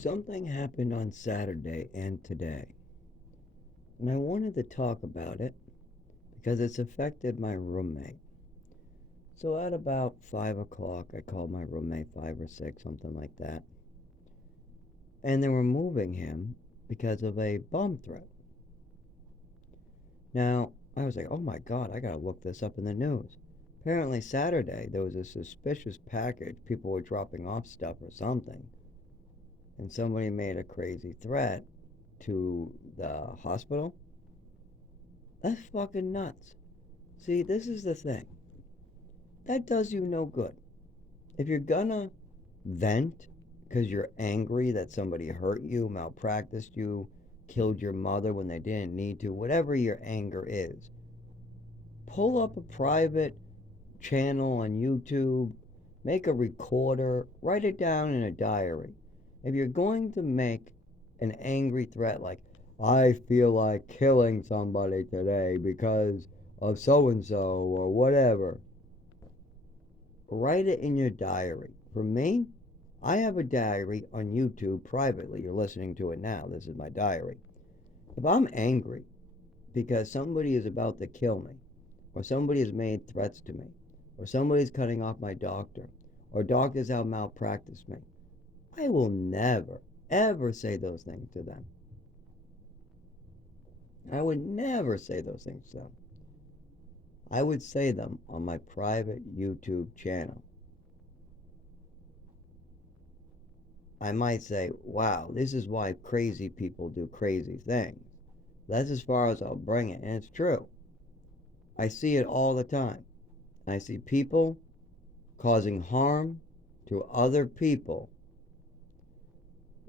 Something happened on Saturday and today, and I wanted to talk about it because it's affected my roommate. So at about 5 o'clock, I called my roommate, 5 or 6, something like that, and they were moving him because of a bomb threat. Now, I was like, oh my God, I gotta look this up in the news. Apparently, Saturday, there was a suspicious package. People were dropping off stuff or something, and somebody made a crazy threat to the hospital. That's fucking nuts. See, this is the thing. That does you no good. If you're gonna vent because you're angry that somebody hurt you, malpracticed you, killed your mother when they didn't need to, whatever your anger is, pull up a private channel on YouTube, make a recorder, write it down in a diary. If you're going to make an angry threat like, I feel like killing somebody today because of so and so or whatever, write it in your diary. For me, I have a diary on YouTube privately. You're listening to it now. This is my diary. If I'm angry because somebody is about to kill me, or somebody has made threats to me, or somebody's cutting off my doctor, or doctors have malpracticed me, I will never, ever say those things to them. I would never say those things to them. I would say them on my private YouTube channel. I might say, wow, this is why crazy people do crazy things. That's as far as I'll bring it, and it's true. I see it all the time. I see people causing harm to other people,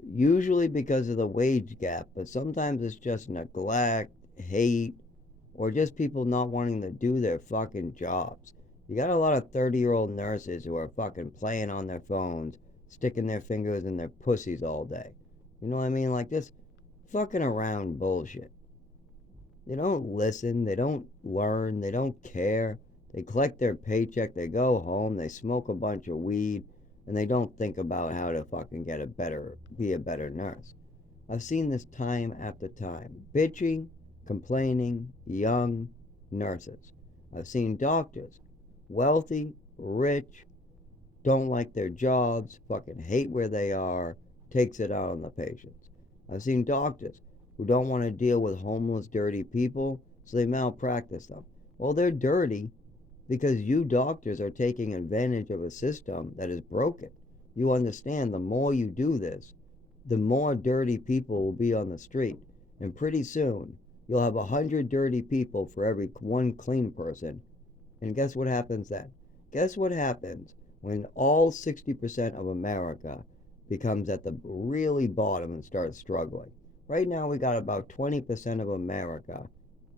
usually because of the wage gap, but sometimes it's just neglect, hate, or just people not wanting to do their fucking jobs. You got a lot of 30-year-old nurses who are fucking playing on their phones, sticking their fingers in their pussies all day. You know what I mean? Like this fucking around bullshit. They don't listen, they don't learn, they don't care. They collect their paycheck, they go home, they smoke a bunch of weed, and they don't think about how to fucking be a better nurse. I've seen this time after time. Bitching, complaining, young nurses. I've seen doctors, wealthy, rich, don't like their jobs, fucking hate where they are, takes it out on the patients. I've seen doctors who don't want to deal with homeless, dirty people, so they malpractice them. Well, they're dirty because you doctors are taking advantage of a system that is broken. You understand the more you do this, the more dirty people will be on the street. And pretty soon, you'll have 100 dirty people for every one clean person. And guess what happens then? Guess what happens when all 60% of America becomes at the really bottom and starts struggling? Right now, we got about 20% of America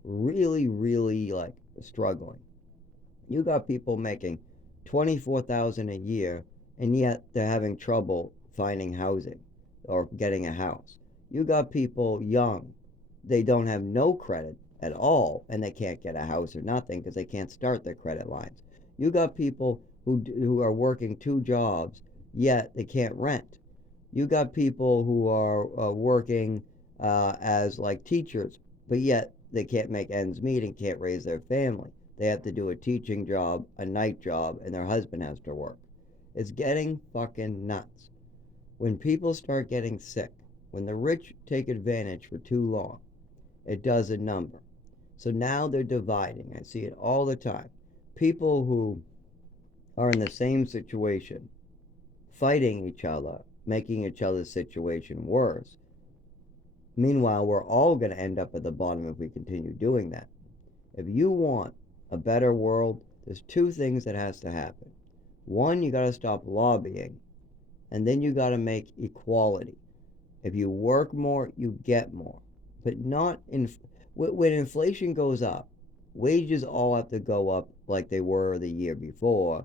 really, really like struggling. You got people making 24,000 a year, and yet they're having trouble finding housing or getting a house. You got people young, they don't have no credit at all, and they can't get a house or nothing because they can't start their credit lines. You got people who are working two jobs, yet they can't rent. You got people who are working as like teachers, but yet they can't make ends meet and can't raise their family. They have to do a teaching job, a night job, and their husband has to work. It's getting fucking nuts. When people start getting sick, when the rich take advantage for too long, it does a number. So now they're dividing. I see it all the time. People who are in the same situation, fighting each other, making each other's situation worse. Meanwhile, we're all going to end up at the bottom if we continue doing that. If you want a better world, there's two things that has to happen. One, you got to stop lobbying, and then you got to make equality. If you work more, you get more. But not in when inflation goes up, wages all have to go up like they were the year before.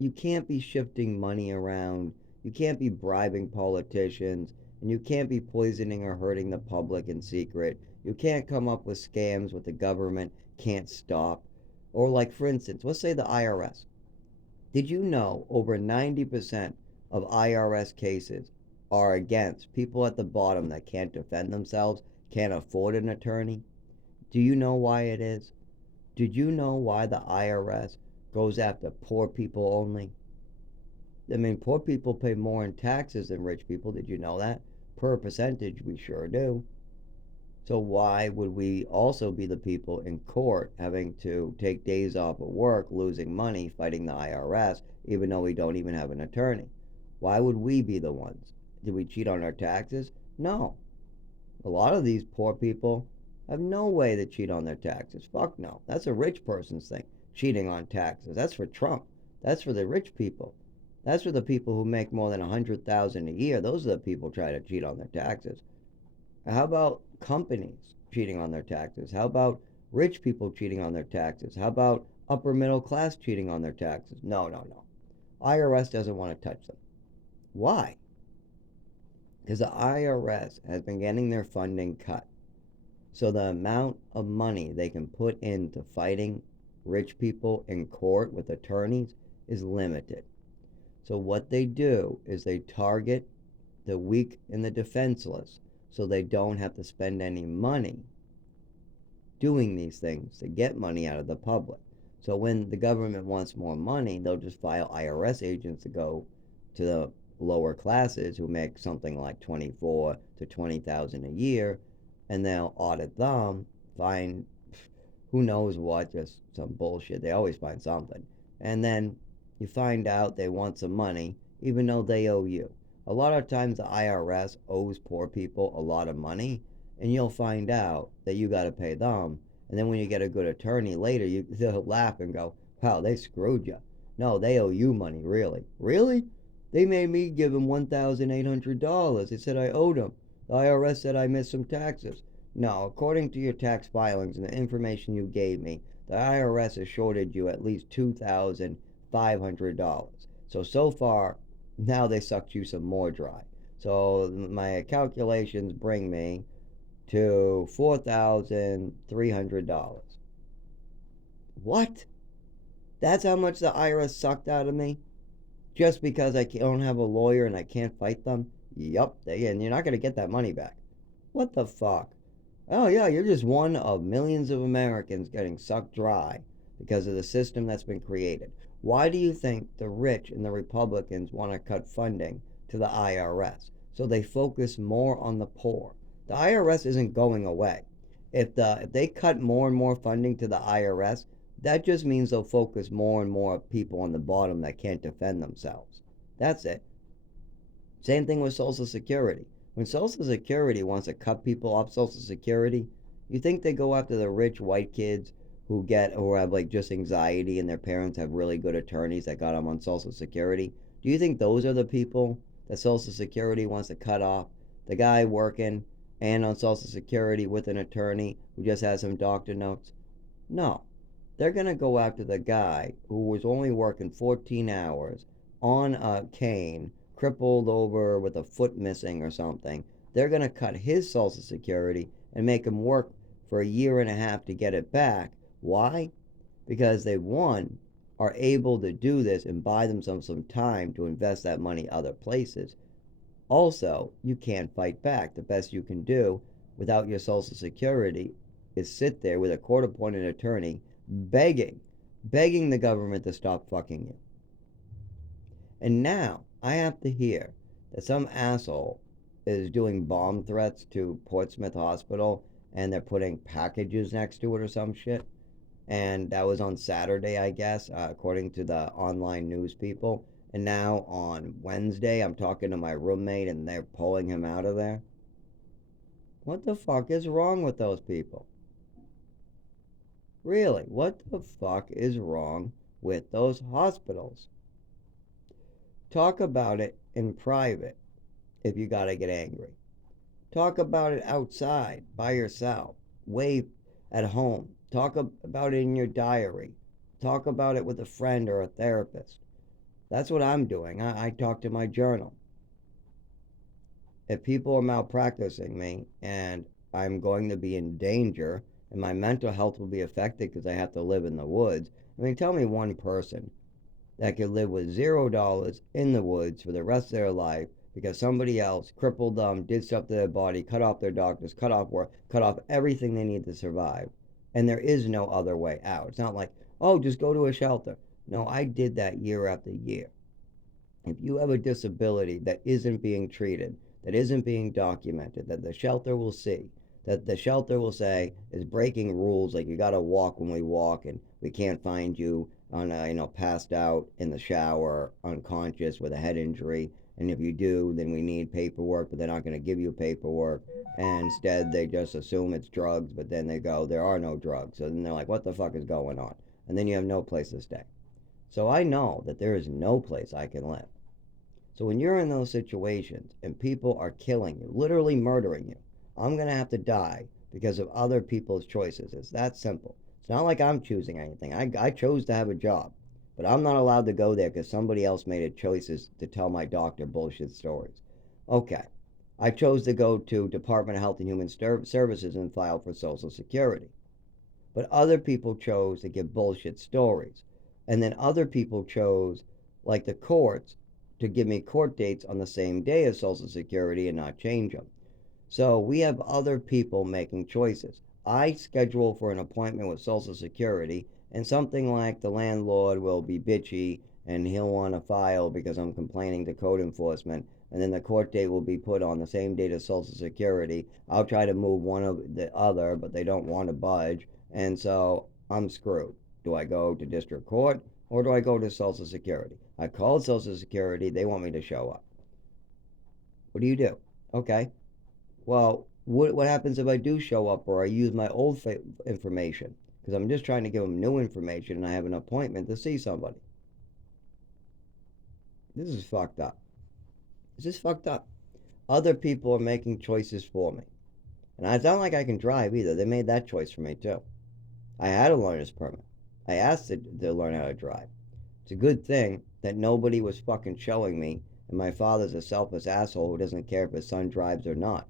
You can't be shifting money around. You can't be bribing politicians, and you can't be poisoning or hurting the public in secret. You can't come up with scams what the government can't stop. Or like for instance, let's say the IRS. Did you know over 90% of IRS cases are against people at the bottom that can't defend themselves, can't afford an attorney. Do you know why it is? Did you know why the IRS goes after poor people only? I mean, poor people pay more in taxes than rich people. Did you know that? Per percentage, we sure do. So why would we also be the people in court having to take days off of work, losing money, fighting the IRS, even though we don't even have an attorney? Why would we be the ones? Did we cheat on our taxes? No. A lot of these poor people have no way to cheat on their taxes. Fuck no. That's a rich person's thing. Cheating on taxes. That's for Trump. That's for the rich people. That's for the people who make more than 100,000 a year. Those are the people try to cheat on their taxes. How about companies cheating on their taxes? How about rich people cheating on their taxes? How about upper middle class cheating on their taxes? No, no, no. IRS doesn't want to touch them. Why? Because the IRS has been getting their funding cut. So the amount of money they can put into fighting rich people in court with attorneys is limited. So what they do is they target the weak and the defenseless so they don't have to spend any money doing these things to get money out of the public. So when the government wants more money, they'll just file IRS agents to go to the lower classes who make something like 24 to 20,000 a year, and they'll audit them, find who knows what, just some bullshit. They always find something. And then you find out they want some money even though they owe you. A lot of times the IRS owes poor people a lot of money, and you'll find out that you got to pay them. And then when you get a good attorney later, they'll laugh and go, wow, they screwed you. No, they owe you money, really. Really? They made me give them $1,800. They said I owed them. The IRS said I missed some taxes. No, according to your tax filings and the information you gave me, the IRS has shorted you at least $2,500. So far, now they sucked you some more dry. So my calculations bring me to $4,300. What? That's how much the IRS sucked out of me? Just because I don't have a lawyer and I can't fight them? Yup, and you're not going to get that money back. What the fuck? Oh, yeah, you're just one of millions of Americans getting sucked dry because of the system that's been created. Why do you think the rich and the Republicans want to cut funding to the IRS? So they focus more on the poor. The IRS isn't going away. If they cut more and more funding to the IRS, that just means they'll focus more and more people on the bottom that can't defend themselves. That's it. Same thing with Social Security. When Social Security wants to cut people off Social Security, you think they go after the rich white kids who have like just anxiety and their parents have really good attorneys that got them on Social Security? Do you think those are the people that Social Security wants to cut off? The guy working and on Social Security with an attorney who just has some doctor notes? No. They're going to go after the guy who was only working 14 hours on a cane, crippled over with a foot missing or something. They're going to cut his Social Security and make him work for a year and a half to get it back. Why? Because they, one, are able to do this and buy themselves some time to invest that money other places. Also, you can't fight back. The best you can do without your Social Security is sit there with a court-appointed attorney begging the government to stop fucking you. And now I have to hear that some asshole is doing bomb threats to Portsmouth Hospital and they're putting packages next to it or some shit. And that was on Saturday, I guess, according to the online news people. And now on Wednesday, I'm talking to my roommate and they're pulling him out of there. What the fuck is wrong with those people? Really, what the fuck is wrong with those hospitals? Talk about it in private if you gotta get angry. Talk about it outside by yourself. Wave at home. Talk about it in your diary. Talk about it with a friend or a therapist. That's what I'm doing. I talk to my journal. If people are malpracticing me and I'm going to be in danger and my mental health will be affected because I have to live in the woods, I mean, tell me one person that could live with $0 in the woods for the rest of their life because somebody else crippled them, did stuff to their body, cut off their doctors, cut off work, cut off everything they need to survive. And there is no other way out. It's not like, oh, just go to a shelter. No, I did that year after year. If you have a disability that isn't being treated, that isn't being documented, that the shelter will see, that the shelter will say is breaking rules, like you got to walk when we walk, and we can't find you on passed out in the shower, unconscious with a head injury, and if you do, then we need paperwork, but they're not going to give you paperwork, and instead they just assume it's drugs, but then they go, there are no drugs, so then they're like, what the fuck is going on? And then you have no place to stay. So I know that there is no place I can live. So when you're in those situations and people are killing you, literally murdering you, I'm going to have to die because of other people's choices. It's that simple. It's not like I'm choosing anything. I chose to have a job, but I'm not allowed to go there because somebody else made a choices to tell my doctor bullshit stories. Okay, I chose to go to Department of Health and Human Services and file for Social Security. But other people chose to give bullshit stories. And then other people chose, like the courts, to give me court dates on the same day as Social Security and not change them. So we have other people making choices. I schedule for an appointment with Social Security, and something like the landlord will be bitchy and he'll want to file because I'm complaining to code enforcement, and then the court date will be put on the same date as Social Security. I'll try to move one of the other, but they don't want to budge, and so I'm screwed. Do I go to district court or do I go to Social Security? I called Social Security. They want me to show up. What do you do? Okay. Well, what happens if I do show up or I use my old information? Because I'm just trying to give them new information and I have an appointment to see somebody. This is fucked up. This is fucked up. Other people are making choices for me. And it's not like I can drive either. They made that choice for me too. I had a learner's permit. I asked to learn how to drive. It's a good thing that nobody was fucking showing me, and my father's a selfish asshole who doesn't care if his son drives or not.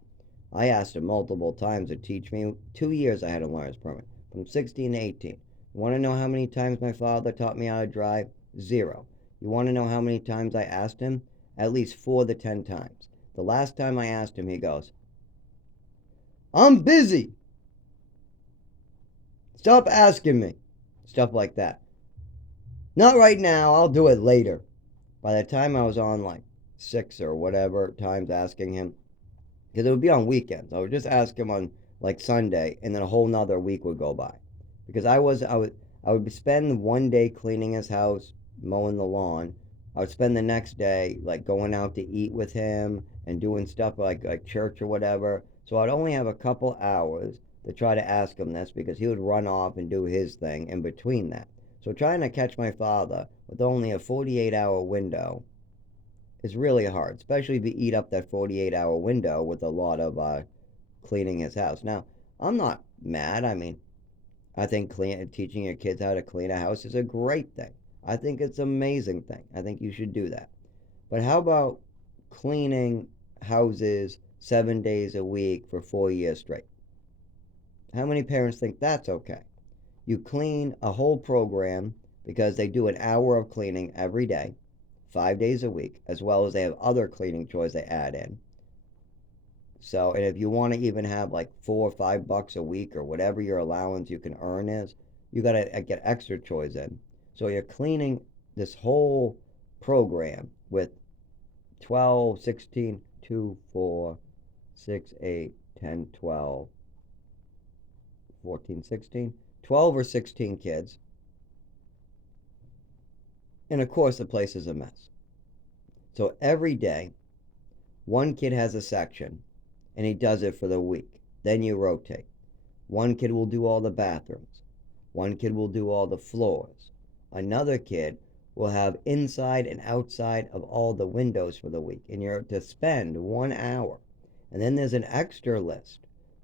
I asked him multiple times to teach me. 2 years I had a learner's permit, from 16 to 18. You want to know how many times my father taught me how to drive? 0. You want to know how many times I asked him? At least 4 to 10 times. The last time I asked him, he goes, I'm busy. Stop asking me. Stuff like that. Not right now, I'll do it later. By the time I was on like 6 or whatever times asking him, because it would be on weekends. I would just ask him on like Sunday, and then a whole nother week would go by. Because I would spend one day cleaning his house, mowing the lawn. I would spend the next day like going out to eat with him and doing stuff like church or whatever. So I'd only have a couple hours to try to ask him this because he would run off and do his thing in between that. So trying to catch my father with only a 48-hour window is really hard, especially if you eat up that 48-hour window with a lot of cleaning his house. Now, I'm not mad. I mean, I think teaching your kids how to clean a house is a great thing. I think it's an amazing thing. I think you should do that. But how about cleaning houses 7 days a week for 4 years straight? How many parents think that's okay? You clean a whole program because they do an hour of cleaning every day, 5 days a week, as well as they have other cleaning chores they add in. So, and if you want to even have like $4 or $5 a week or whatever your allowance you can earn is, you got to get extra chores in. So you're cleaning this whole program with 12, 16, 2, 4, 6, 8, 10, 12, 14, 16, 12 or 16 kids. And of course, the place is a mess. So every day, one kid has a section and he does it for the week. Then you rotate. One kid will do all the bathrooms. One kid will do all the floors. Another kid will have inside and outside of all the windows for the week. And you're to spend 1 hour. And then there's an extra list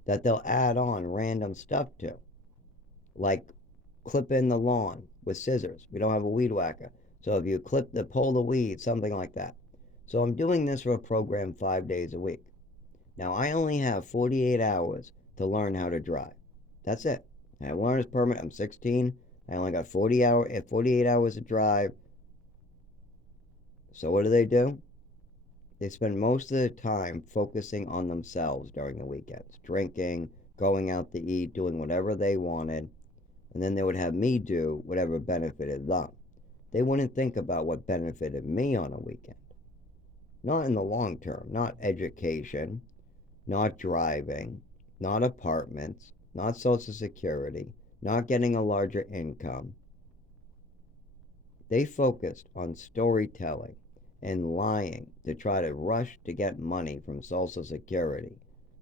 that they'll add on random stuff to, like clip in the lawn with scissors. We don't have a weed whacker. So if you pull the weeds, something like that. So I'm doing this for a program 5 days a week. Now I only have 48 hours to learn how to drive. That's it. I have a learner's permit. I'm 16. I only got 48 hours to drive. So what do? They spend most of the time focusing on themselves during the weekends, drinking, going out to eat, doing whatever they wanted, and then they would have me do whatever benefited them. They wouldn't think about what benefited me on a weekend. Not in the long term, not education, not driving, not apartments, not Social Security, not getting a larger income. They focused on storytelling and lying to try to rush to get money from Social Security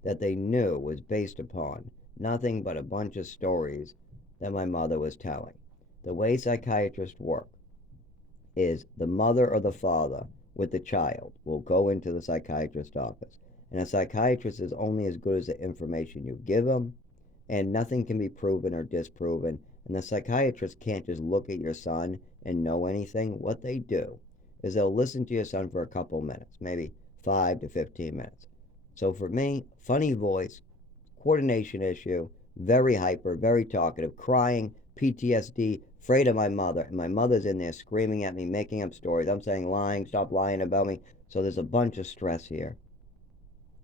that they knew was based upon nothing but a bunch of stories that my mother was telling. The way psychiatrists work is the mother or the father with the child will go into the psychiatrist's office. And a psychiatrist is only as good as the information you give them, and nothing can be proven or disproven. And the psychiatrist can't just look at your son and know anything. What they do is they'll listen to your son for a couple minutes, maybe 5 to 15 minutes. So for me, funny voice, coordination issue, very hyper, very talkative, crying, PTSD, afraid of my mother, and my mother's in there screaming at me, making up stories. I'm saying lying, stop lying about me. So there's a bunch of stress here.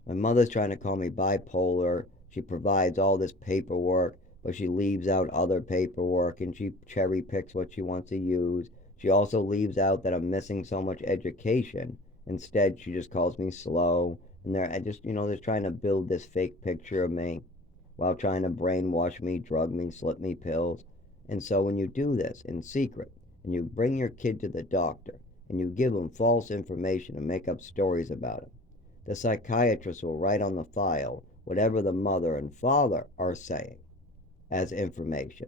My mother's trying to call me bipolar. She provides all this paperwork, but she leaves out other paperwork and she cherry picks what she wants to use. She also leaves out that I'm missing so much education. Instead, she just calls me slow. And they're trying to build this fake picture of me while trying to brainwash me, drug me, slip me pills. And so when you do this in secret and you bring your kid to the doctor and you give him false information and make up stories about him, the psychiatrist will write on the file whatever the mother and father are saying as information.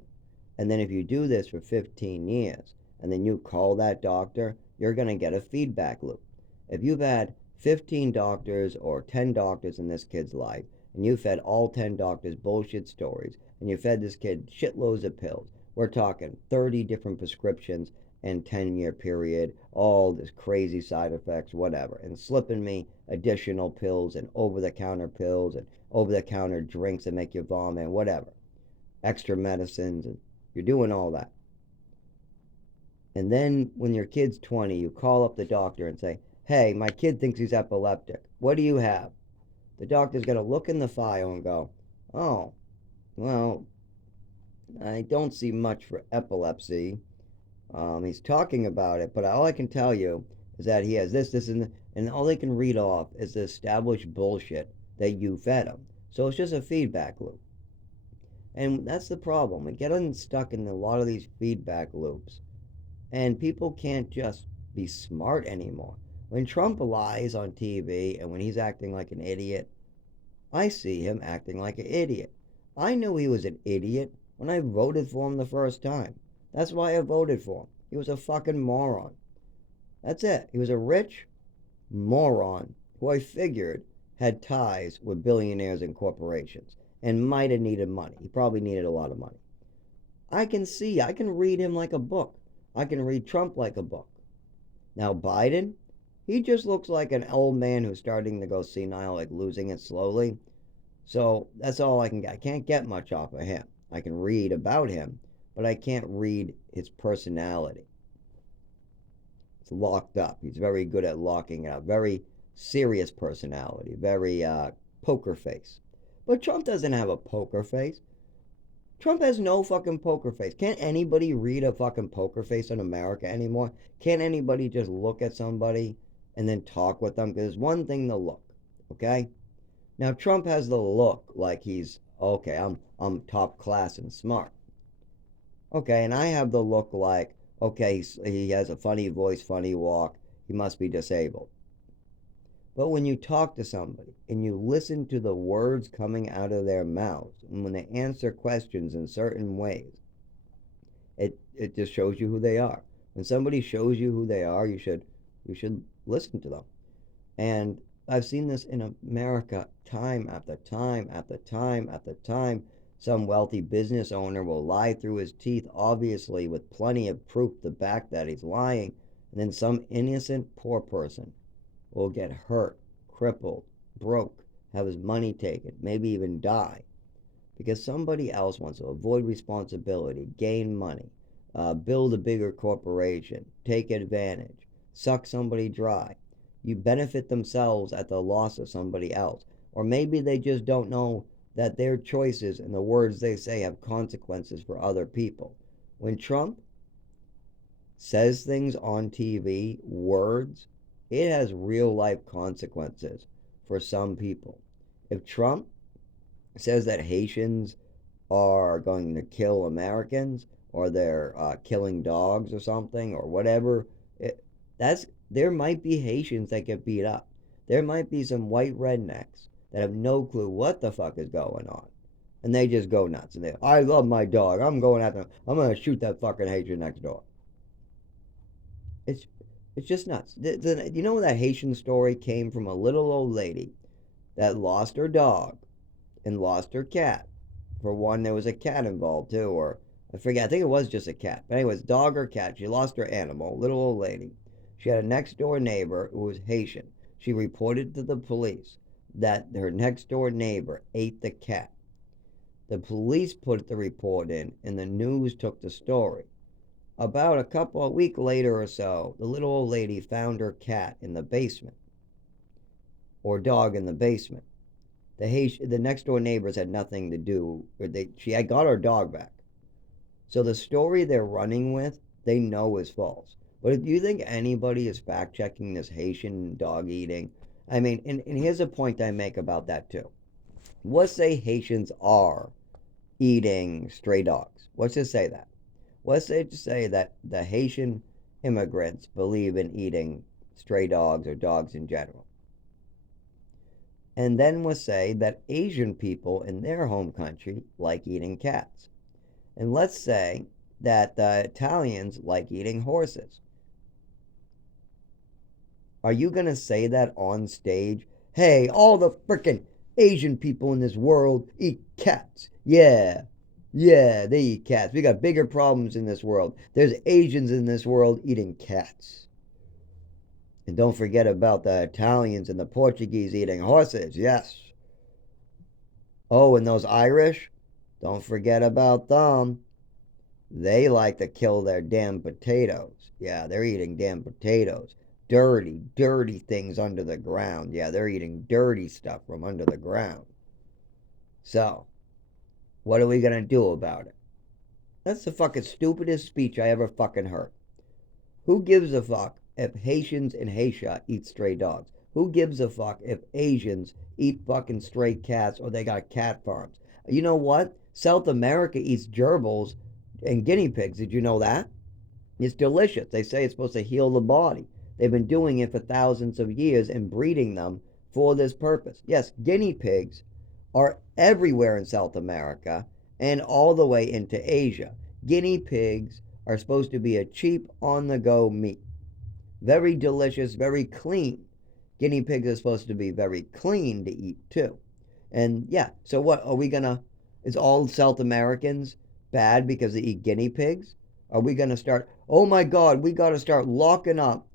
And then if you do this for 15 years and then you call that doctor, you're going to get a feedback loop. If you've had 15 doctors or 10 doctors in this kid's life, and you fed all 10 doctors bullshit stories, and you fed this kid shitloads of pills, we're talking 30 different prescriptions in 10-year period, all this crazy side effects, whatever, and slipping me additional pills and over-the-counter pills and over-the-counter drinks that make you vomit, whatever, extra medicines, and you're doing all that. And then when your kid's 20, you call up the doctor and say, hey, my kid thinks he's epileptic. What do you have? The doctor's going to look in the file and go, oh, well, I don't see much for epilepsy. He's talking about it, but all I can tell you is that he has this, and all they can read off is the established bullshit that you fed him. So it's just a feedback loop. And that's the problem. We get unstuck in a lot of these feedback loops, and people can't just be smart anymore. When Trump lies on TV and when he's acting like an idiot, I see him acting like an idiot. I knew he was an idiot when I voted for him the first time. That's why I voted for him. He was a fucking moron. That's it. He was a rich moron who I figured had ties with billionaires and corporations and might have needed money. He probably needed a lot of money. I can read him like a book. I can read Trump like a book. Now, Biden, he just looks like an old man who's starting to go senile, like losing it slowly. So that's all I can get. I can't get much off of him. I can read about him, but I can't read his personality. It's locked up. He's very good at locking it up. Very serious personality. Very poker face. But Trump doesn't have a poker face. Trump has no fucking poker face. Can't anybody read a fucking poker face in America anymore? Can't anybody just look at somebody and then talk with them? Because there's one thing to look, okay? Now Trump has the look like he's okay. I'm top class and smart. Okay, and I have the look like okay. He has a funny voice, funny walk. He must be disabled. But when you talk to somebody and you listen to the words coming out of their mouths, and when they answer questions in certain ways, it just shows you who they are. When somebody shows you who they are, you should listen to them. And I've seen this in America time after time after time after time. Some wealthy business owner will lie through his teeth, obviously with plenty of proof to back that he's lying, and then some innocent poor person will get hurt, crippled, broke, have his money taken, maybe even die, because somebody else wants to avoid responsibility, gain money, build a bigger corporation, take advantage, suck somebody dry. you benefit themselves at the loss of somebody else. Or maybe they just don't know that their choices and the words they say have consequences for other people. When Trump says things on TV, words, it has real life consequences for some people. If Trump says that Haitians are going to kill Americans or they're killing dogs or something or whatever, it, that's there might be Haitians that get beat up. There might be some white rednecks that have no clue what the fuck is going on, and they just go nuts. And they, I love my dog. I'm going after. I'm gonna shoot that fucking Haitian next door. It's it's just nuts. You know that Haitian story came from a little old lady that lost her dog and lost her cat. For one, there was a cat involved too, or I forget. I think it was just a cat. But anyways, dog or cat. She lost her animal, little old lady. She had a next door neighbor who was Haitian. She reported to the police that her next door neighbor ate the cat. The police put the report in, and the news took the story. About a couple of weeks later or so, the little old lady found her cat in the basement, or dog in the basement. The next door neighbors had nothing to do. She had got her dog back. So the story they're running with, they know is false. But do you think anybody is fact checking this Haitian dog eating? I mean, and here's a point I make about that too. Let's say Haitians are eating stray dogs. Let's just say that. Let's say that the Haitian immigrants believe in eating stray dogs or dogs in general. And then we'll say that Asian people in their home country like eating cats. And let's say that the Italians like eating horses. Are you going to say that on stage? Hey, all the frickin' Asian people in this world eat cats. Yeah, yeah, they eat cats. We got bigger problems in this world. There's Asians in this world eating cats. And don't forget about the Italians and the Portuguese eating horses. Yes. Oh, and those Irish? Don't forget about them. They like to kill their damn potatoes. Yeah, they're eating damn potatoes. Dirty, dirty things under the ground. Yeah, they're eating dirty stuff from under the ground. So, what are we gonna do about it? That's the fucking stupidest speech I ever fucking heard. Who gives a fuck if Haitians in Haitian eat stray dogs? Who gives a fuck if Asians eat fucking stray cats or they got cat farms? You know what? South America eats gerbils and guinea pigs. Did you know that? It's delicious. They say it's supposed to heal the body. They've been doing it for thousands of years and breeding them for this purpose. Yes, guinea pigs are everywhere in South America and all the way into Asia. Guinea pigs are supposed to be a cheap, on the go meat. Very delicious, very clean. Guinea pigs are supposed to be very clean to eat too. And yeah, so what are we gonna? Is all South Americans bad because they eat guinea pigs? Are we gonna start? Oh my God, we gotta start locking up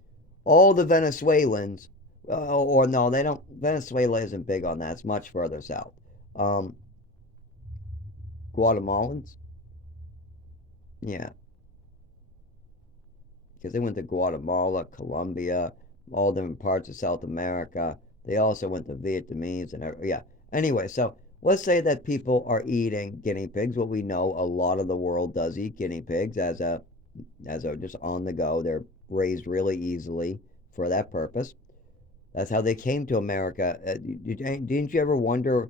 all the Venezuelans. Or no, they don't. Venezuela isn't big on that. It's much further south. Um, Guatemalans, yeah, because they went to Guatemala, Colombia, all different parts of South America. They also went to Vietnamese and yeah. Anyway, so let's say that people are eating guinea pigs. What we know, a lot of the world does eat guinea pigs as a just on the go. They're raised really easily for that purpose. That's how they came to America. Didn't you ever wonder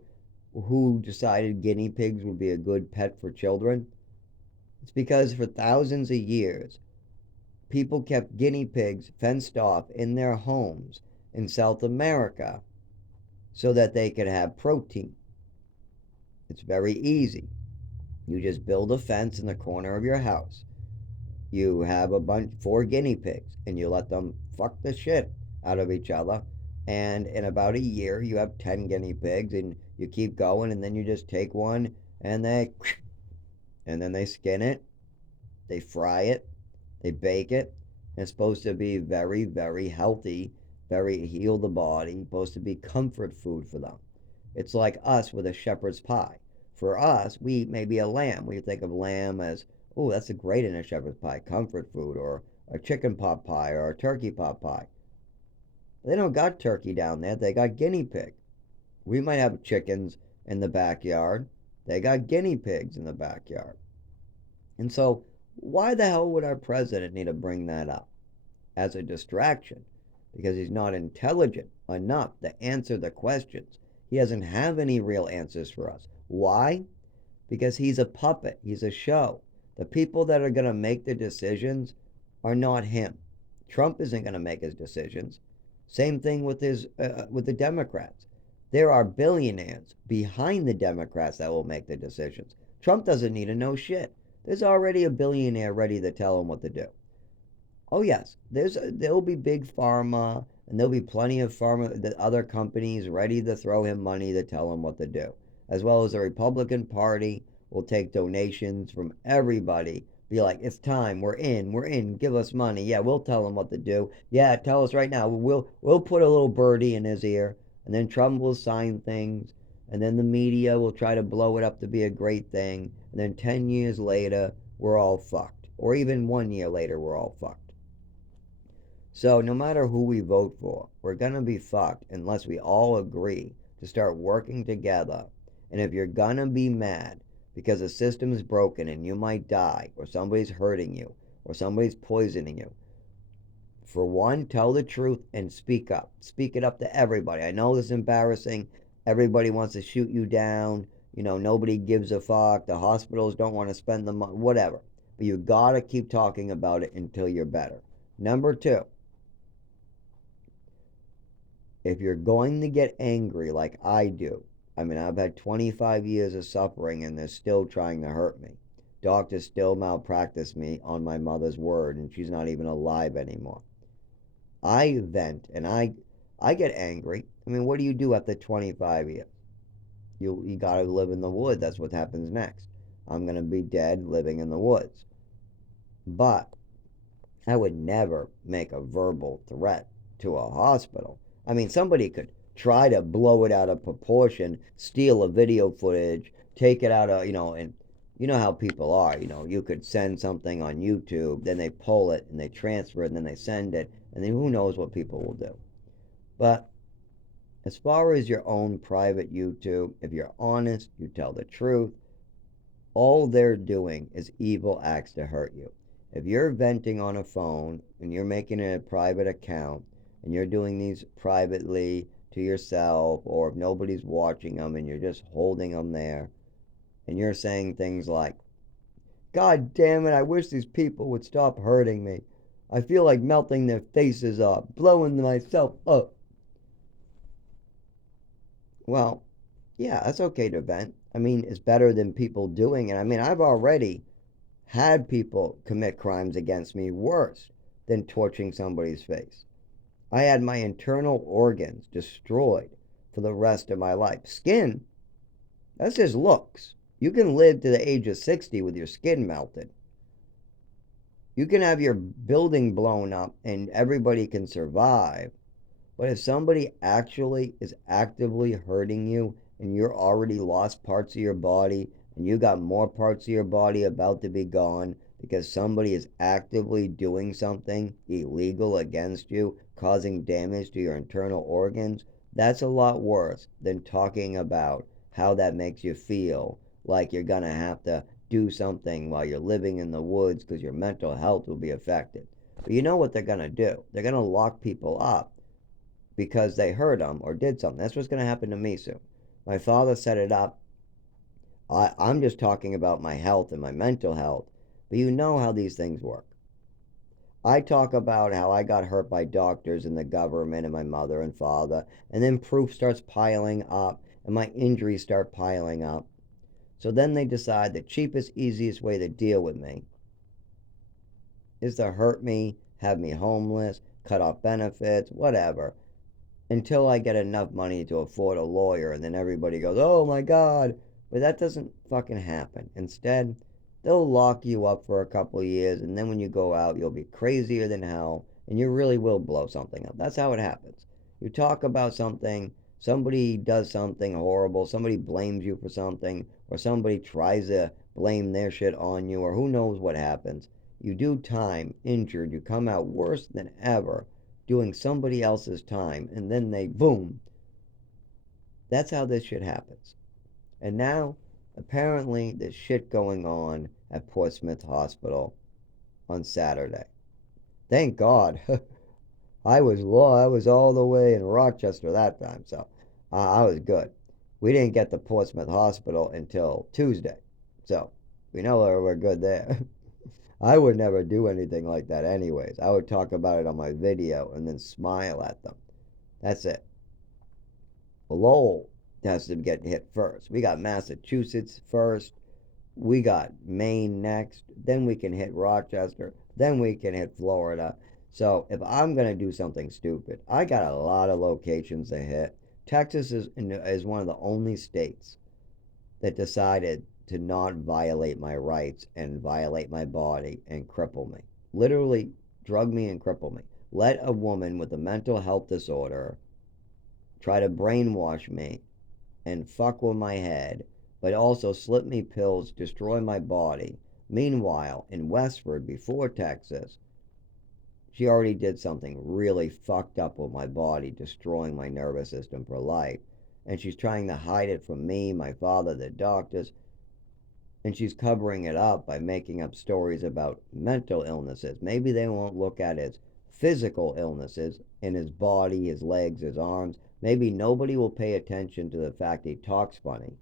who decided guinea pigs would be a good pet for children? It's because for thousands of years, people kept guinea pigs fenced off in their homes in South America so that they could have protein. It's very easy. You just build a fence in the corner of your house. You have four guinea pigs, and you let them fuck the shit out of each other. And in about a year, you have 10 guinea pigs, and you keep going, and then you just take one, and then they skin it, they fry it, they bake it. And it's supposed to be very, very healthy, very heal the body, supposed to be comfort food for them. It's like us with a shepherd's pie. For us, we eat maybe a lamb. We think of lamb as, oh, that's a great in a shepherd's pie, comfort food, or a chicken pot pie, or a turkey pot pie. They don't got turkey down there. They got guinea pig. We might have chickens in the backyard. They got guinea pigs in the backyard. And so, why the hell would our president need to bring that up as a distraction? Because he's not intelligent enough to answer the questions. He doesn't have any real answers for us. Why? Because he's a puppet. He's a show. The people that are going to make the decisions are not him. Trump isn't going to make his decisions. Same thing with the Democrats. There are billionaires behind the Democrats that will make the decisions. Trump doesn't need to know shit. There's already a billionaire ready to tell him what to do. Oh yes, there'll be big pharma, and there'll be plenty of pharma, the other companies ready to throw him money to tell him what to do, as well as the Republican Party will take donations from everybody. Be like, it's time, we're in, give us money. Yeah, we'll tell him what to do. Yeah, tell us right now. We'll put a little birdie in his ear, and then Trump will sign things, and then the media will try to blow it up to be a great thing, and then 10 years later, we're all fucked. Or even 1 year later, we're all fucked. So no matter who we vote for, we're going to be fucked unless we all agree to start working together. And if you're going to be mad because the system is broken and you might die, or somebody's hurting you, or somebody's poisoning you, for one, tell the truth and speak up. Speak it up to everybody. I know this is embarrassing. Everybody wants to shoot you down. Nobody gives a fuck. The hospitals don't want to spend the money, whatever. But you got to keep talking about it until you're better. Number two, if you're going to get angry like I do, I mean, I've had 25 years of suffering and they're still trying to hurt me. Doctors still malpractice me on my mother's word, and she's not even alive anymore. I vent and I get angry. I mean, what do you do after 25 years? You got to live in the woods. That's what happens next. I'm going to be dead living in the woods. But I would never make a verbal threat to a hospital. I mean, somebody could try to blow it out of proportion, steal a video footage, take it out of, and you know how people are. You could send something on YouTube, then they pull it and they transfer it and then they send it, and then who knows what people will do. But as far as your own private YouTube, if you're honest, you tell the truth, all they're doing is evil acts to hurt you. If you're venting on a phone and you're making it a private account and you're doing these privately to yourself, or if nobody's watching them and you're just holding them there and you're saying things like, God damn it, I wish these people would stop hurting me. I feel like melting their faces off, blowing myself up. Well, yeah, that's okay to vent. I mean, it's better than people doing it. I mean, I've already had people commit crimes against me worse than torching somebody's face. I had my internal organs destroyed for the rest of my life. Skin, that's just looks. You can live to the age of 60 with your skin melted. You can have your building blown up and everybody can survive. But if somebody actually is actively hurting you and you're already lost parts of your body and you got more parts of your body about to be gone because somebody is actively doing something illegal against you, causing damage to your internal organs, that's a lot worse than talking about how that makes you feel like you're going to have to do something while you're living in the woods because your mental health will be affected. But you know what they're going to do? They're going to lock people up because they hurt them or did something. That's what's going to happen to me soon. My father set it up. I'm just talking about my health and my mental health, but you know how these things work. I talk about how I got hurt by doctors and the government and my mother and father, and then proof starts piling up and my injuries start piling up. So then they decide the cheapest, easiest way to deal with me is to hurt me, have me homeless, cut off benefits, whatever, until I get enough money to afford a lawyer, and then everybody goes, oh my God. But that doesn't fucking happen. Instead, they'll lock you up for a couple of years, and then when you go out, you'll be crazier than hell, and you really will blow something up. That's how it happens. You talk about something, somebody does something horrible, somebody blames you for something, or somebody tries to blame their shit on you, or who knows what happens. You do time, injured, you come out worse than ever, doing somebody else's time, and then they boom. That's how this shit happens. And now, apparently, there's shit going on at Portsmouth Hospital on Saturday. Thank God. I was all the way in Rochester that time, so I was good. We didn't get to Portsmouth Hospital until Tuesday, so we know we're good there. I would never do anything like that anyways. I would talk about it on my video and then smile at them. That's it. Lowell has to get hit first. We got Massachusetts first. We got Maine next. Then we can hit Rochester. Then we can hit Florida. So if I'm going to do something stupid, I got a lot of locations to hit. Texas is one of the only states that decided to not violate my rights and violate my body and cripple me. Literally drug me and cripple me. Let a woman with a mental health disorder try to brainwash me and fuck with my head, but also slip me pills, destroy my body. Meanwhile, in Westford, before Texas, she already did something really fucked up with my body, destroying my nervous system for life. And she's trying to hide it from me, my father, the doctors, and she's covering it up by making up stories about mental illnesses. Maybe they won't look at his physical illnesses in his body, his legs, his arms. Maybe nobody will pay attention to the fact he talks funny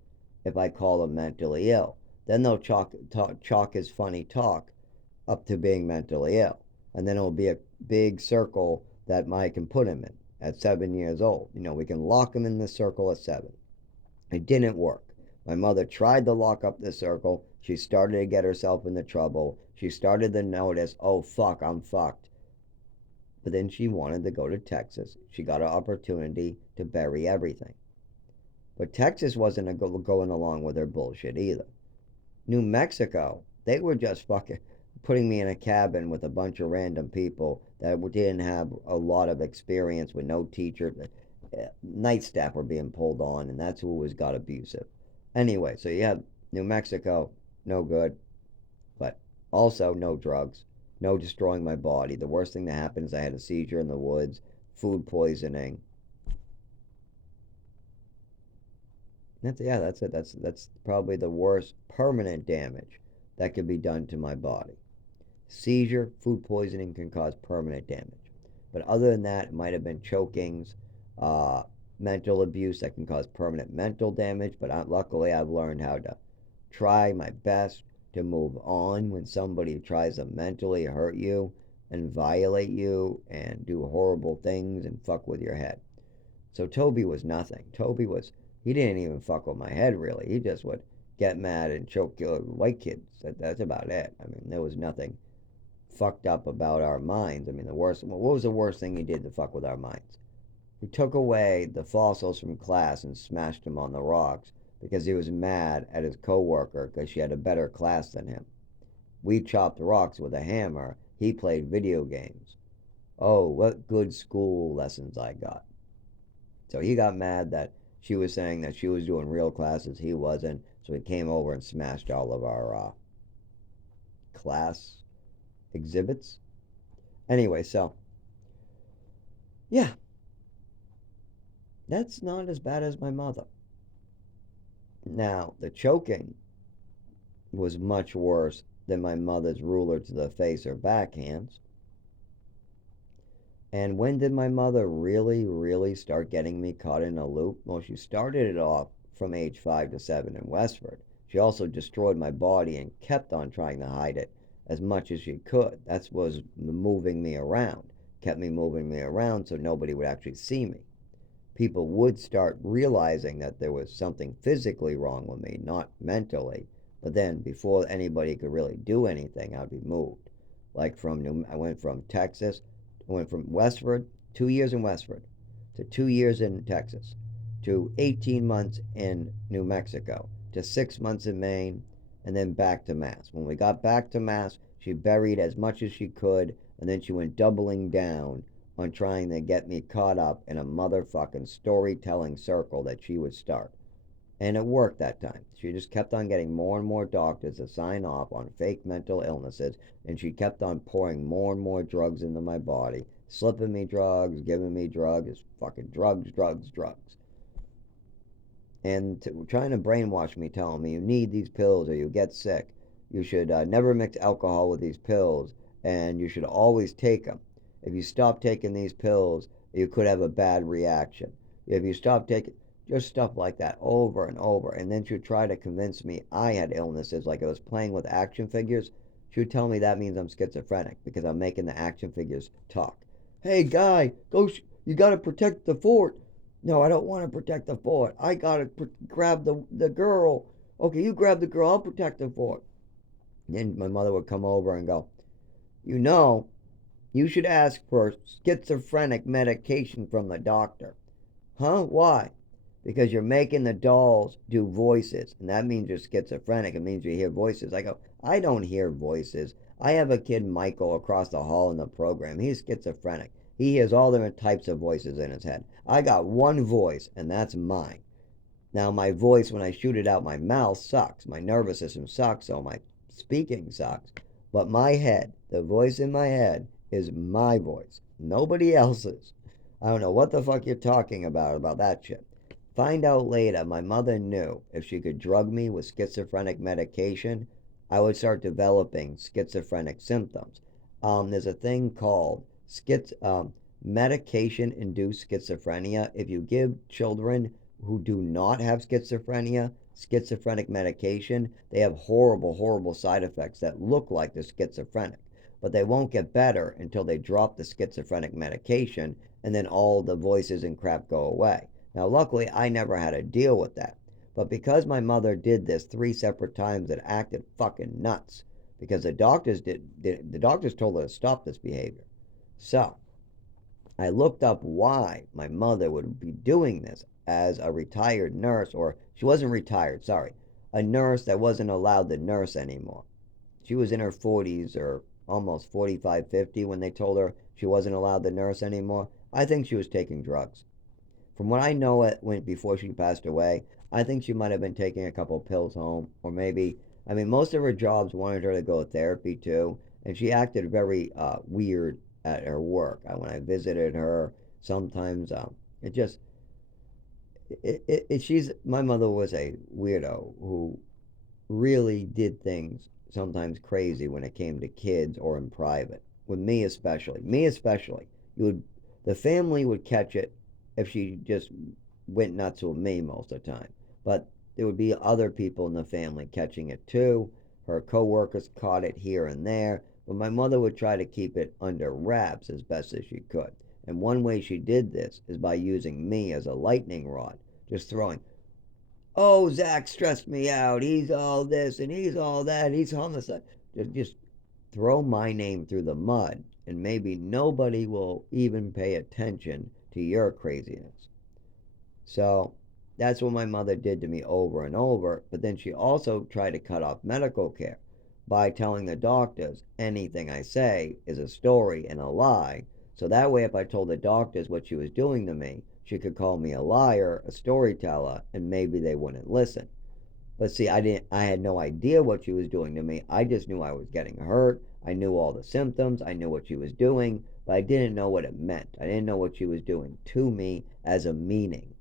if I call him mentally ill. Then they'll chalk his funny talk up to being mentally ill. And then it'll be a big circle that I can put him in at 7 years old. We can lock him in the circle at 7. It didn't work. My mother tried to lock up the circle. She started to get herself into trouble. She started to notice, oh fuck, I'm fucked. But then she wanted to go to Texas. She got an opportunity to bury everything. But Texas wasn't going along with her bullshit either. New Mexico, they were just fucking putting me in a cabin with a bunch of random people that didn't have a lot of experience with no teacher. Night staff were being pulled on, and that's who was got abusive. Anyway, so you have New Mexico, no good, but also no drugs, no destroying my body. The worst thing that happened is I had a seizure in the woods, food poisoning. That's it. That's probably the worst permanent damage that could be done to my body. Seizure, food poisoning can cause permanent damage. But other than that, it might have been chokings, mental abuse that can cause permanent mental damage. But luckily, I've learned how to try my best to move on when somebody tries to mentally hurt you and violate you and do horrible things and fuck with your head. So Toby was nothing. He didn't even fuck with my head really. He just would get mad and choke white kids. That's about it. I mean, there was nothing fucked up about our minds. I mean, what was the worst thing he did to fuck with our minds? He took away the fossils from class and smashed them on the rocks because he was mad at his coworker because she had a better class than him. We chopped rocks with a hammer. He played video games. Oh, what good school lessons I got. So he got mad that she was saying that she was doing real classes, he wasn't. So he came over and smashed all of our class exhibits. Anyway, so yeah, that's not as bad as my mother. Now, the choking was much worse than my mother's ruler to the face or backhands. And when did my mother really, really start getting me caught in a loop? Well, she started it off from age 5 to 7 in Westford. She also destroyed my body and kept on trying to hide it as much as she could. That was moving me around, kept me moving me around so nobody would actually see me. People would start realizing that there was something physically wrong with me, not mentally. But then, before anybody could really do anything, I'd be moved. Like I went from Texas, I went from Westford, 2 years in Westford, to 2 years in Texas, to 18 months in New Mexico, to 6 months in Maine, and then back to Mass. When we got back to Mass, she buried as much as she could, and then she went doubling down on trying to get me caught up in a motherfucking storytelling circle that she would start. And it worked that time. She just kept on getting more and more doctors to sign off on fake mental illnesses, and she kept on pouring more and more drugs into my body, slipping me drugs, giving me drugs. It's fucking drugs, drugs, drugs. And trying to brainwash me, telling me you need these pills or you get sick. You should never mix alcohol with these pills, and you should always take them. If you stop taking these pills, you could have a bad reaction. If you stop taking just stuff like that over and over, and then she'd try to convince me I had illnesses, like I was playing with action figures. She would tell me that means I'm schizophrenic because I'm making the action figures talk. Hey, guy, you gotta protect the fort. No, I don't want to protect the fort. I gotta grab the girl. Okay, you grab the girl. I'll protect the fort. And then my mother would come over and go, you know, you should ask for schizophrenic medication from the doctor. Huh? Why? Because you're making the dolls do voices, and that means you're schizophrenic. It means you hear voices. I go, I don't hear voices. I have a kid, Michael, across the hall in the program. He's schizophrenic. He hears all different types of voices in his head. I got one voice, and that's mine. Now, my voice, when I shoot it out my mouth, sucks. My nervous system sucks, so my speaking sucks. But my head, the voice in my head, is my voice. Nobody else's. I don't know what the fuck you're talking about that shit. Find out later, my mother knew if she could drug me with schizophrenic medication, I would start developing schizophrenic symptoms. There's a thing called medication-induced schizophrenia. If you give children who do not have schizophrenia schizophrenic medication, they have horrible, horrible side effects that look like they're schizophrenic. But they won't get better until they drop the schizophrenic medication, and then all the voices and crap go away. Now, luckily, I never had to deal with that. But because my mother did this 3 separate times, it acted fucking nuts. Because the doctors told her to stop this behavior. So, I looked up why my mother would be doing this as a retired nurse, or she wasn't retired, sorry, a nurse that wasn't allowed to nurse anymore. She was in her 40s or almost 45, 50 when they told her she wasn't allowed to nurse anymore. I think she was taking drugs. From what I know, it went before she passed away. I think she might have been taking a couple of pills home, or maybe, I mean, most of her jobs wanted her to go to therapy too, and she acted very weird at her work. When I visited her, sometimes it just, she's, my mother was a weirdo who really did things sometimes crazy when it came to kids or in private. With me especially. You would, the family would catch it if she just went nuts with me most of the time. But there would be other people in the family catching it too. Her coworkers caught it here and there, but my mother would try to keep it under wraps as best as she could. And one way she did this is by using me as a lightning rod, just throwing, oh, Zach stressed me out. He's all this and he's all that. He's homicide. Just throw my name through the mud, and maybe nobody will even pay attention to your craziness. So that's what my mother did to me over and over. But then she also tried to cut off medical care by telling the doctors anything I say is a story and a lie. So that way, if I told the doctors what she was doing to me, she could call me a liar, a storyteller, and maybe they wouldn't listen. But see, I had no idea what she was doing to me. I just knew I was getting hurt. I knew all the symptoms. I knew what she was doing, but I didn't know what it meant. I didn't know what she was doing to me as a meaning.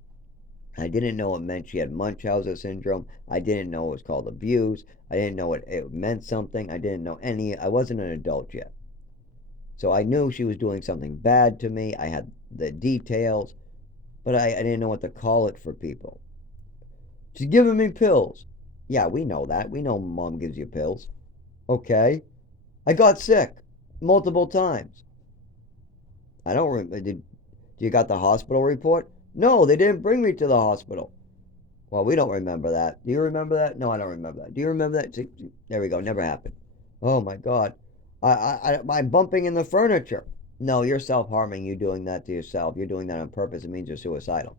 I didn't know it meant she had Munchausen syndrome. I didn't know it was called abuse. I didn't know it meant something. I wasn't an adult yet. So I knew she was doing something bad to me. I had the details, but I didn't know what to call it for people. She's giving me pills. Yeah, we know that. We know mom gives you pills. Okay. I got sick multiple times. I don't remember. Do you got the hospital report? No, they didn't bring me to the hospital. Well, we don't remember that. Do you remember that? No, I don't remember that. Do you remember that? There we go. Never happened. Oh my God. I'm bumping in the furniture. No, you're self-harming. You doing that to yourself. You're doing that on purpose. It means you're suicidal.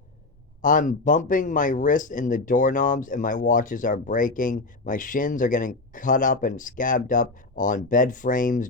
I'm bumping my wrist in the doorknobs and my watches are breaking. My shins are getting cut up and scabbed up on bed frames,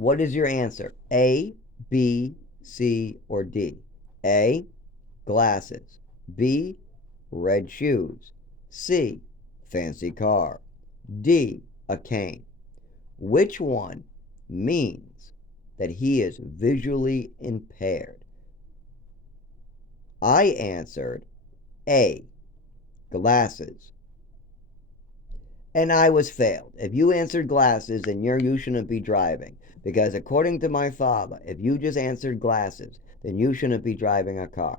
What is your answer? A, B, C, or D? A, glasses. B, red shoes. C, fancy car. D, a cane. Which one means that he is visually impaired? I answered A, glasses. And I was failed. If you answered glasses, then you shouldn't be driving. Because according to my father, if you just answered glasses, then you shouldn't be driving a car.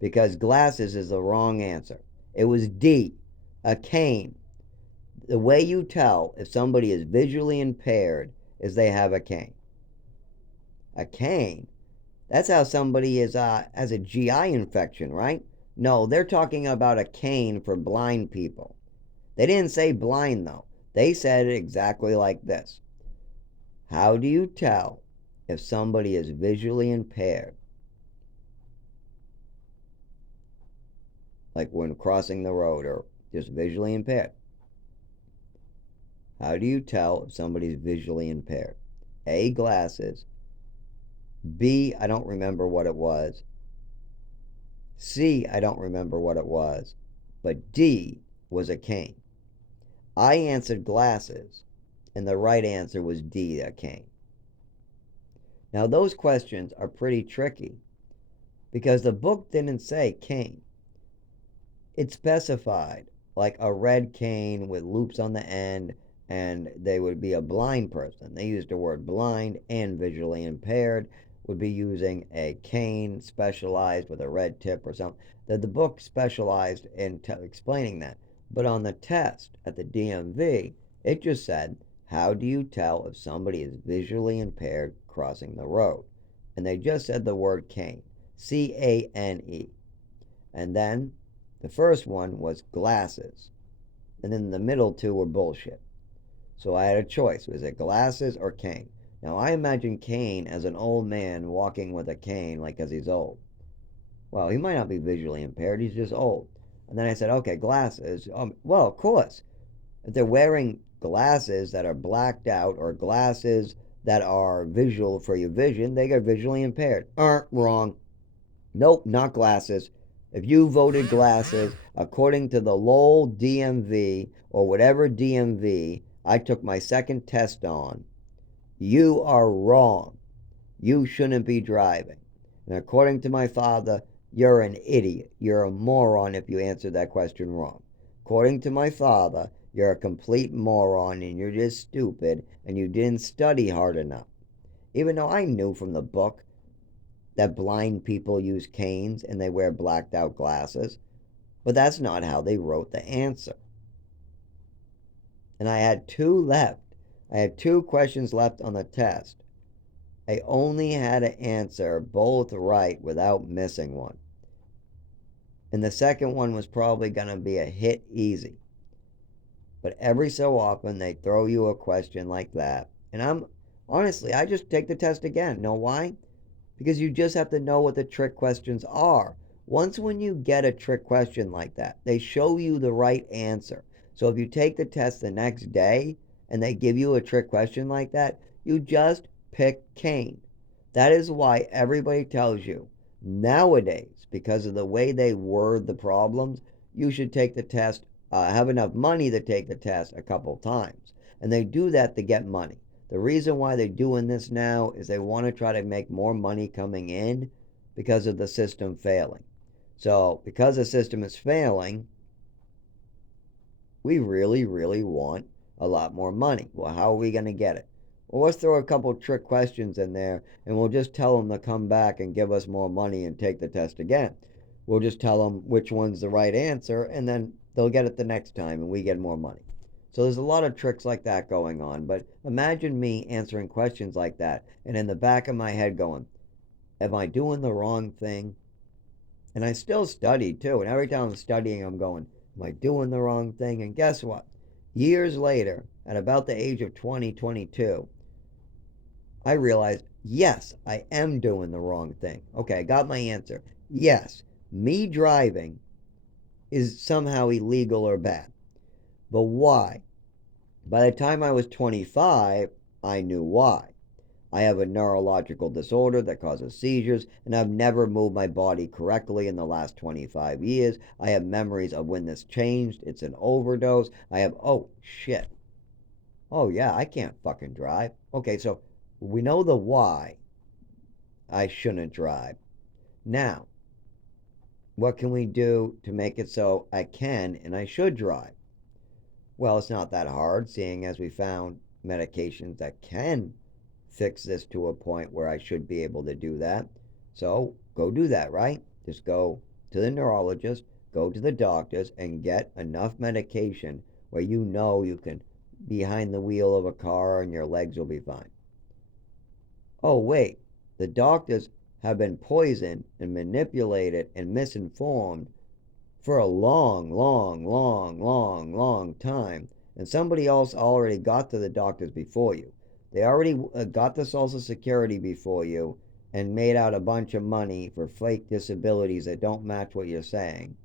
Because glasses is the wrong answer. It was D, a cane. The way you tell if somebody is visually impaired is they have a cane. A cane? That's how somebody has a GI infection, right? No, they're talking about a cane for blind people. They didn't say blind, though. They said it exactly like this. How do you tell if somebody is visually impaired? Like when crossing the road or just visually impaired. How do you tell if somebody's visually impaired? A, glasses. B, I don't remember what it was. C, I don't remember what it was. But D was a cane. I answered glasses, and the right answer was D, a cane. Now, those questions are pretty tricky because the book didn't say cane. It specified like a red cane with loops on the end, and they would be a blind person. They used the word blind, and visually impaired would be using a cane specialized with a red tip or something. The book specialized in explaining that. But on the test at the DMV, it just said, how do you tell if somebody is visually impaired crossing the road? And they just said the word cane, C-A-N-E. And then the first one was glasses. And then the middle two were bullshit. So I had a choice. Was it glasses or cane? Now, I imagine Cane as an old man walking with a cane like because he's old. Well, he might not be visually impaired. He's just old. And then I said, okay, glasses. Well, of course. If they're wearing glasses that are blacked out or glasses that are visual for your vision, they get visually impaired. Wrong. Nope, not glasses. If you voted glasses, according to the Lowell DMV or whatever DMV I took my second test on, you are wrong. You shouldn't be driving. And according to my father, you're an idiot. You're a moron if you answered that question wrong. According to my father, you're a complete moron and you're just stupid and you didn't study hard enough. Even though I knew from the book that blind people use canes and they wear blacked out glasses, but that's not how they wrote the answer. And I had two left. I had two questions left on the test. I only had to answer both right without missing one. And the second one was probably going to be a hit easy. But every so often they throw you a question like that. And I just take the test again. Know why? Because you just have to know what the trick questions are. Once when you get a trick question like that, they show you the right answer. So if you take the test the next day and they give you a trick question like that, you just pick cane. That is why everybody tells you nowadays, because of the way they word the problems, you should take the test, have enough money to take the test a couple times. And they do that to get money. The reason why they're doing this now is they want to try to make more money coming in because of the system failing. So because the system is failing, we really, really want a lot more money. Well, how are we going to get it? Well, let's throw a couple trick questions in there and we'll just tell them to come back and give us more money and take the test again. We'll just tell them which one's the right answer and then they'll get it the next time and we get more money. So there's a lot of tricks like that going on. But imagine me answering questions like that and in the back of my head going, am I doing the wrong thing? And I still study too. And every time I'm studying, I'm going, am I doing the wrong thing? And guess what? Years later, at about the age of 20, 22, I realized, yes, I am doing the wrong thing. Okay, I got my answer. Yes, me driving is somehow illegal or bad. But why? By the time I was 25, I knew why. I have a neurological disorder that causes seizures, and I've never moved my body correctly in the last 25 years. I have memories of when this changed. It's an overdose. I have, oh, shit. Oh, yeah, I can't fucking drive. Okay, so we know the why I shouldn't drive. Now, what can we do to make it so I can and I should drive? Well, it's not that hard, seeing as we found medications that can fix this to a point where I should be able to do that. So go do that, right? Just go to the neurologist, go to the doctors, and get enough medication where you know you can behind the wheel of a car and your legs will be fine. Oh, wait, the doctors have been poisoned and manipulated and misinformed for a long, long, long, long, long time. And somebody else already got to the doctors before you. They already got the Social Security before you and made out a bunch of money for fake disabilities that don't match what you're saying.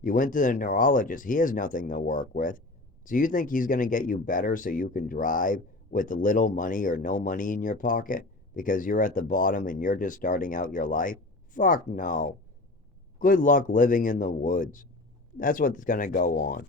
You went to the neurologist, he has nothing to work with. So you think he's going to get you better so you can drive with little money or no money in your pocket because you're at the bottom and you're just starting out your life? Fuck no. Good luck living in the woods. That's what's going to go on.